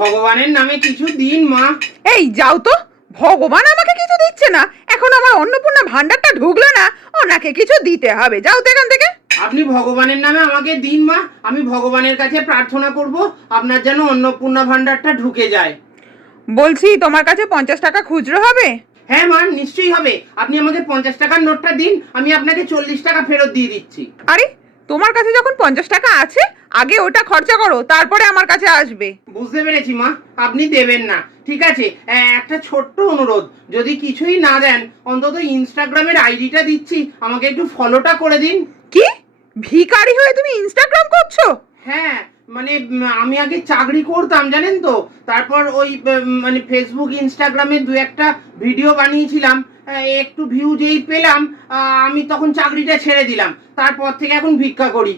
ভগবানের নামে কিছু দিন মা। এই যাও তো, ভগবান আমাকে কিছু দিচ্ছে না, এখন আমার অন্নপূর্ণা ভান্ডারটা ঢুকলো না, ওনাকে কিছু দিতে হবে। যাও তো এখান থেকে। আপনি ভগবানের নামে আমাকে দিন মা, আমি ভগবানের কাছে প্রার্থনা করব আপনার যেন অন্নপূর্ণা ভান্ডারটা ঢুকে যায়। বলছি তোমার কাছে 50 টাকা খুচরো হবে? হ্যাঁ মা, নিশ্চয়ই হবে। আপনি আমাকে 50 টাকার নোটটা দিন, আমি আপনাকে 40 টাকা ফেরত দিয়ে দিচ্ছি। আরে তোমার কাছে যখন 50 টাকা আছে, আগে ওটা খরচা করো, তারপরে আমার কাছে আসবে। বুঝতে পেরেছি মা, আপনি দেবেন না, ঠিক আছে। একটা ছোট্ট অনুরোধ, যদি কিছুই না দেন অন্তত ইনস্টাগ্রামের আইডিটা দিচ্ছি, আমাকে একটু ফলোটা করে দিন। কি ভিখারি হয়ে তুমি ইনস্টাগ্রাম করছো? হ্যাঁ মানে আমি আগে চাকরি করতাম জানেন তো, তারপর ওই মানে ফেসবুক ইনস্টাগ্রামে দু একটা ভিডিও বানিয়েছিলাম, একটু ভিউ যেই পেলাম আমি তখন চাকরিটা ছেড়ে দিলাম, তারপর থেকে এখন ভিক্ষা করি।